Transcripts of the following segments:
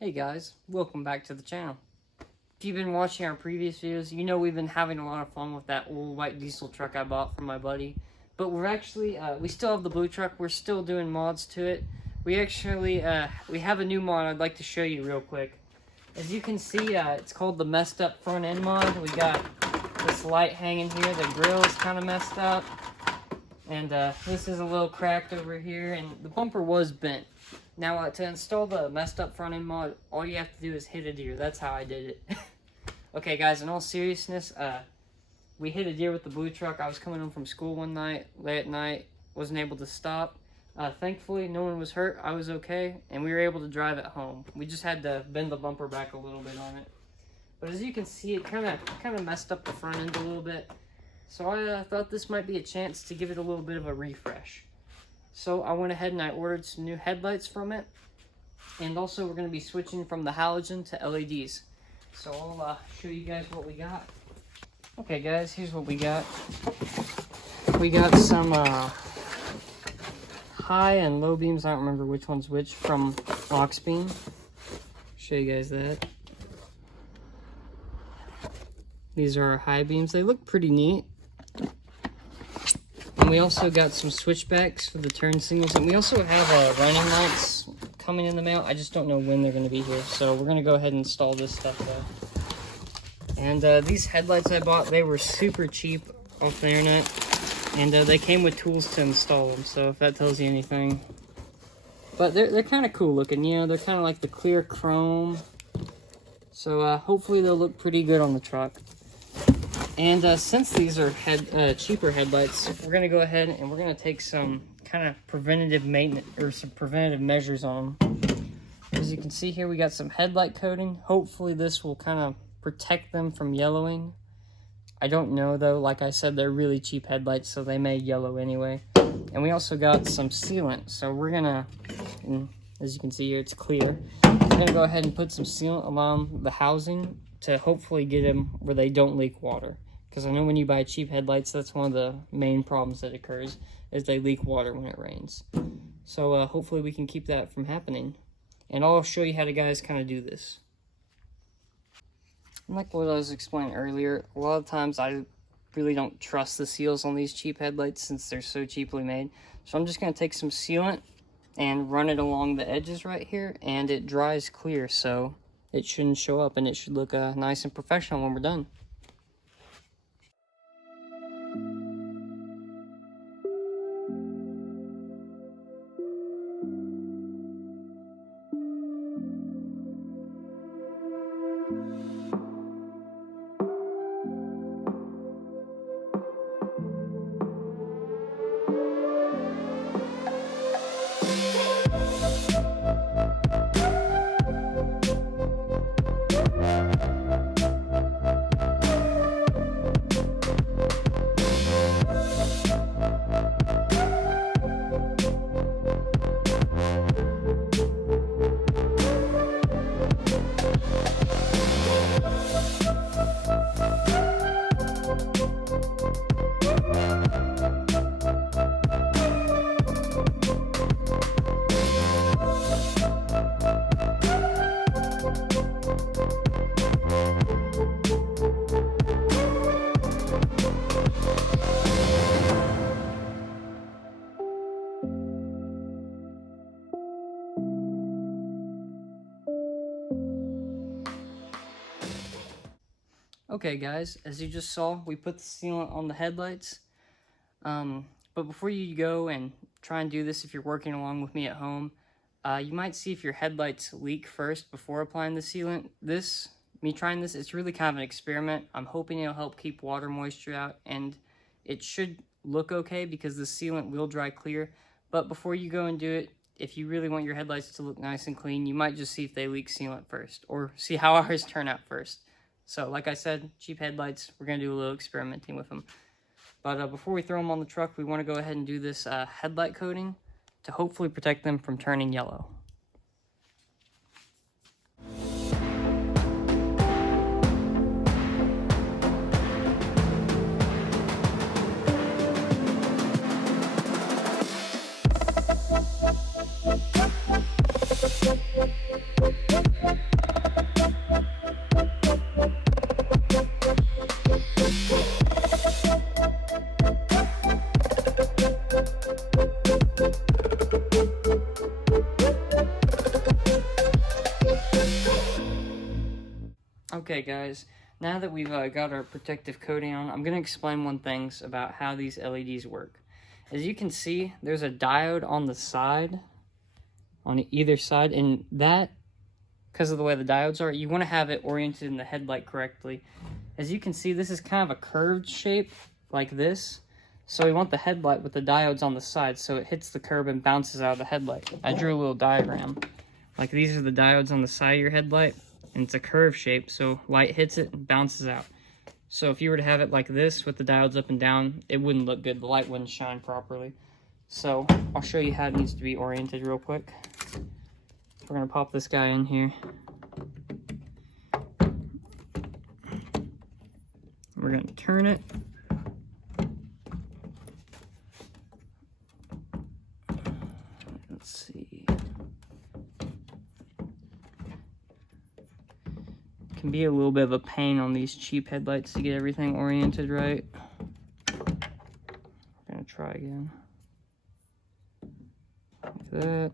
Hey guys, welcome back to the channel. If you've been watching our previous videos, you know we've been having a lot of fun with that old white diesel truck I bought from my buddy. But we're actually, we still have the blue truck, we're still doing mods to it. We actually, we have a new mod I'd like to show you real quick. As you can see, it's called the messed up front end mod. We got this light hanging here, the grill is kind of messed up. And this is a little cracked over here, and the bumper was bent. Now, to install the messed up front end mod, all you have to do is hit a deer. That's how I did it. Okay, guys, in all seriousness, we hit a deer with the blue truck. I was coming home from school one night, late at night, wasn't able to stop. Thankfully, no one was hurt. I was okay, and we were able to drive it home. We just had to bend the bumper back a little bit on it. But as you can see, it kind of messed up the front end a little bit. So I thought this might be a chance to give it a little bit of a refresh. So I went ahead and I ordered some new headlights from it. And also we're going to be switching from the halogen to LEDs. So I'll show you guys what we got. Okay guys, here's what we got. We got some high and low beams. I don't remember which one's which from Oxbeam. Show you guys that. These are our high beams. They look pretty neat. And we also got some switchbacks for the turn signals. And we also have running lights coming in the mail. I just don't know when they're going to be here. So we're going to go ahead and install this stuff though. And these headlights I bought, they were super cheap off the internet. And they came with tools to install them. So if that tells you anything. But they're kind of cool looking. You know, they're kind of like the clear chrome. So hopefully they'll look pretty good on the truck. And since these are cheaper headlights, we're going to go ahead and we're going to take some kind of preventative maintenance or some preventative measures on them. As you can see here, we got some headlight coating. Hopefully this will kind of protect them from yellowing. I don't know though. Like I said, they're really cheap headlights, so they may yellow anyway. And we also got some sealant. So we're going to, as you can see here, it's clear. We're going to go ahead and put some sealant along the housing to hopefully get them where they don't leak water. Because I know when you buy cheap headlights, that's one of the main problems that occurs, is they leak water when it rains. So hopefully we can keep that from happening. And I'll show you how to guys kind of do this. And like what I was explaining earlier, a lot of times I really don't trust the seals on these cheap headlights since they're so cheaply made. So I'm just going to take some sealant and run it along the edges right here, and it dries clear, so it shouldn't show up and it should look nice and professional when we're done. Okay guys, as you just saw, we put the sealant on the headlights. But before you go and try and do this, if you're working along with me at home, you might see if your headlights leak first before applying the sealant. Me trying this, it's really kind of an experiment. I'm hoping it'll help keep water moisture out, and it should look okay because the sealant will dry clear. But before you go and do it, if you really want your headlights to look nice and clean, you might just see if they leak sealant first, or see how ours turn out first. So, like I said, cheap headlights, we're going to do a little experimenting with them. But before we throw them on the truck, we want to go ahead and do this headlight coating to hopefully protect them from turning yellow. Okay guys, now that we've got our protective coating on, I'm going to explain one thing about how these LEDs work. As you can see, there's a diode on the side, on either side, and that, because of the way the diodes are, you want to have it oriented in the headlight correctly. As you can see, this is kind of a curved shape, like this. So we want the headlight with the diodes on the side, so it hits the curb and bounces out of the headlight. I drew a little diagram. Like these are the diodes on the side of your headlight, and it's a curved shape, so light hits it and bounces out. So if you were to have it like this with the diodes up and down, it wouldn't look good. The light wouldn't shine properly. So I'll show you how it needs to be oriented real quick. We're gonna pop this guy in here. We're gonna turn it. Let's see. It can be a little bit of a pain on these cheap headlights to get everything oriented right. I'm gonna try again. Like that.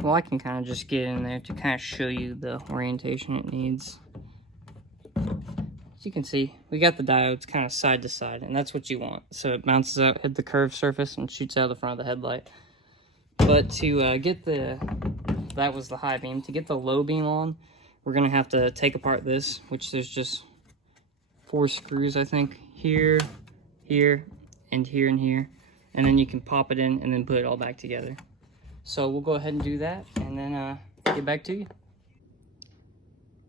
Well, I can kind of just get in there to kind of show you the orientation it needs. As you can see, we got the diodes kind of side to side, and that's what you want. So it bounces out, hit the curved surface, and shoots out the front of the headlight. But to get that was the high beam. To get the low beam on, we're going to have to take apart this, which there's just 4 screws, I think, here, here, and here, and here. And then you can pop it in and then put it all back together. So we'll go ahead and do that, and then get back to you.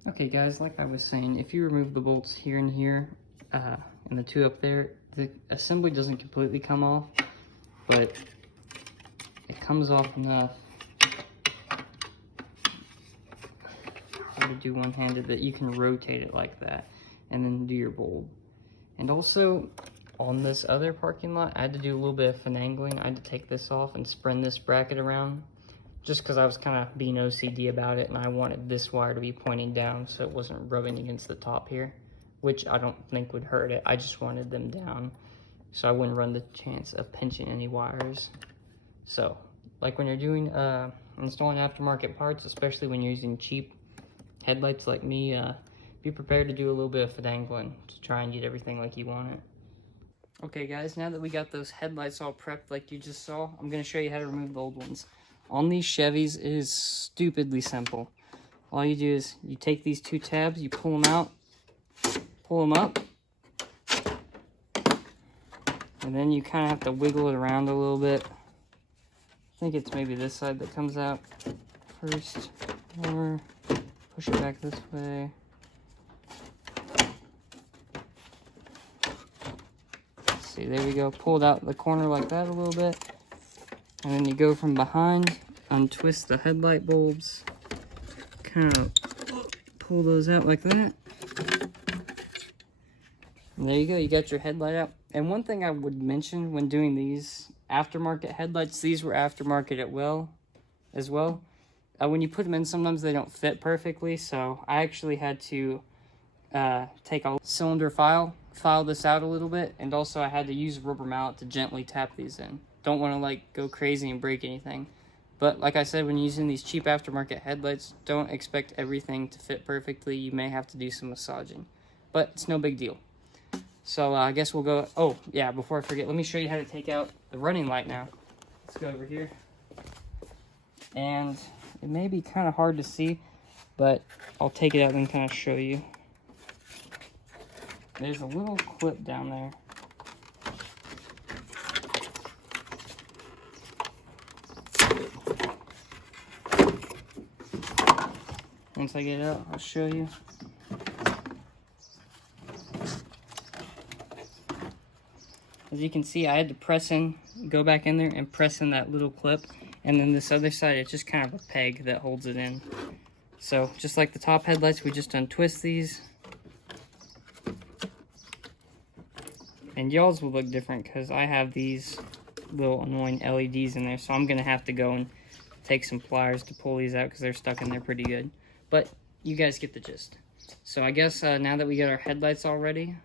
Okay guys, like I was saying, if you remove the bolts here and here, and the 2 up there, the assembly doesn't completely come off, but it comes off enough to do one-handed that you can rotate it like that, and then do your bulb. And also, on this other parking lot, I had to do a little bit of finagling. I had to take this off and spin this bracket around, just because I was kind of being OCD about it, and I wanted this wire to be pointing down so it wasn't rubbing against the top here, which I don't think would hurt it. I just wanted them down so I wouldn't run the chance of pinching any wires. So, like when you're doing installing aftermarket parts, especially when you're using cheap headlights like me, be prepared to do a little bit of finagling to try and get everything like you want it. Okay guys, now that we got those headlights all prepped like you just saw, I'm going to show you how to remove the old ones. On these Chevys, it is stupidly simple. All you do is you take these 2 tabs, you pull them out, pull them up, and then you kind of have to wiggle it around a little bit. I think it's maybe this side that comes out first, or push it back this way. See, there we go. Pulled out the corner like that a little bit. And then you go from behind, untwist the headlight bulbs, kind of pull those out like that. And there you go, you got your headlight out. And one thing I would mention when doing these aftermarket headlights, these were aftermarket as well. When you put them in, sometimes they don't fit perfectly, so I actually had to take a cylinder file this out a little bit, and also I had to use a rubber mallet to gently tap these in. Don't want to like go crazy and break anything. But like I said, when using these cheap aftermarket headlights, don't expect everything to fit perfectly. You may have to do some massaging, but it's no big deal. So I guess we'll go, oh yeah, before I forget, let me show you how to take out the running light now. Let's go over here. And it may be kind of hard to see, but I'll take it out and kind of show you. There's a little clip down there. Once I get it out, I'll show you. As you can see, I had to go back in there and press in that little clip. And then this other side, it's just kind of a peg that holds it in. So just like the top headlights, we just untwist these. And y'all's will look different because I have these little annoying LEDs in there. So I'm going to have to go and take some pliers to pull these out because they're stuck in there pretty good. But you guys get the gist. So I guess now that we got our headlights all ready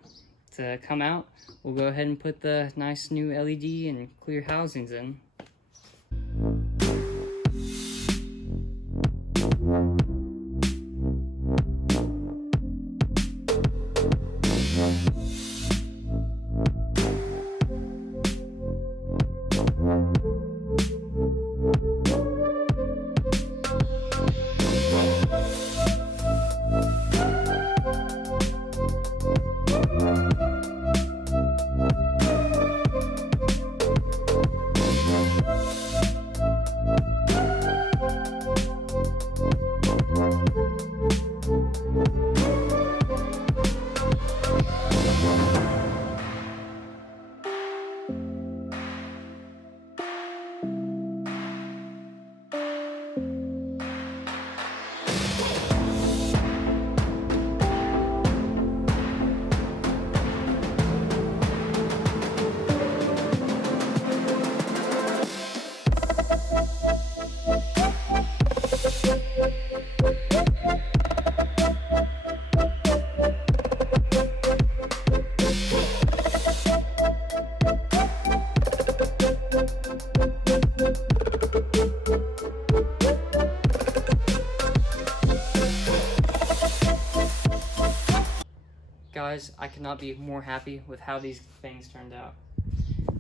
to come out, we'll go ahead and put the nice new LED and clear housings in. Guys, I cannot be more happy with how these things turned out.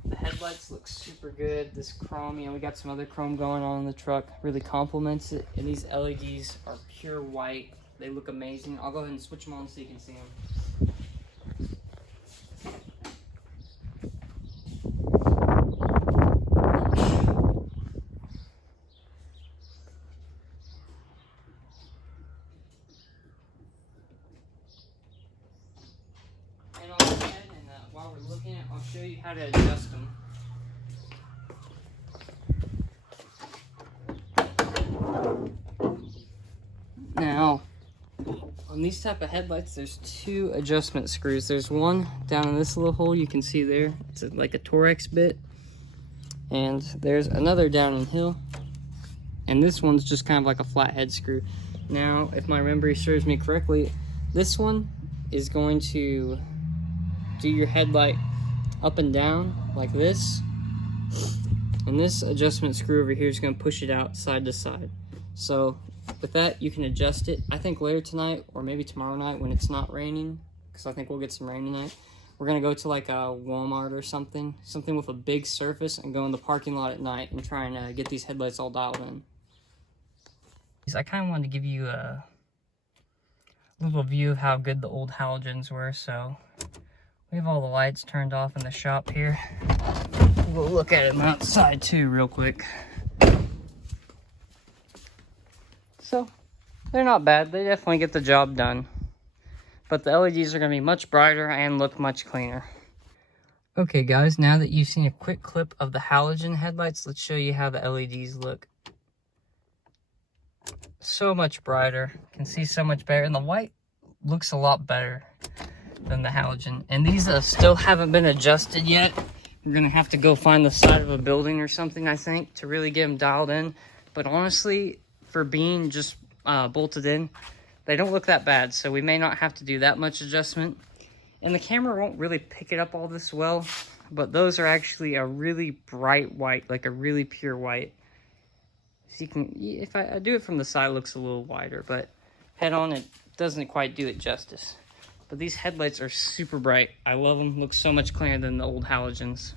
The headlights look super good. This chrome, we got some other chrome going on in the truck, really complements it. And these LEDs are pure white. They look amazing. I'll go ahead and switch them on so you can see them. While we're looking at, I'll show you how to adjust them. Now, on these type of headlights, there's two adjustment screws. There's one down in this little hole you can see there. It's like a Torx bit. And there's another down in here. And this one's just kind of like a flathead screw. Now, if my memory serves me correctly, this one is going to do your headlight up and down like this, and this adjustment screw over here is going to push it out side to side. So with that, you can adjust it. I think later tonight or maybe tomorrow night when it's not raining, because I think we'll get some rain tonight, we're going to go to like a Walmart or something with a big surface and go in the parking lot at night and try and get these headlights all dialed in. I kind of wanted to give you a little view of how good the old halogens were, so we have all the lights turned off in the shop here. We'll look at them outside too real quick. So, they're not bad. They definitely get the job done. But the LEDs are going to be much brighter and look much cleaner. Okay guys, now that you've seen a quick clip of the halogen headlights, let's show you how the LEDs look. So much brighter. You can see so much better. And the white looks a lot better than the halogen. And these still haven't been adjusted yet. We're gonna have to go find the side of a building or something, I think, to really get them dialed in. But honestly, for being just bolted in, they don't look that bad, so we may not have to do that much adjustment. And the camera won't really pick it up all this well, but those are actually a really bright white, like a really pure white. So you can, if I do it from the side, it looks a little wider, but head on, it doesn't quite do it justice. But these headlights are super bright. I love them. Look so much clearer than the old halogens.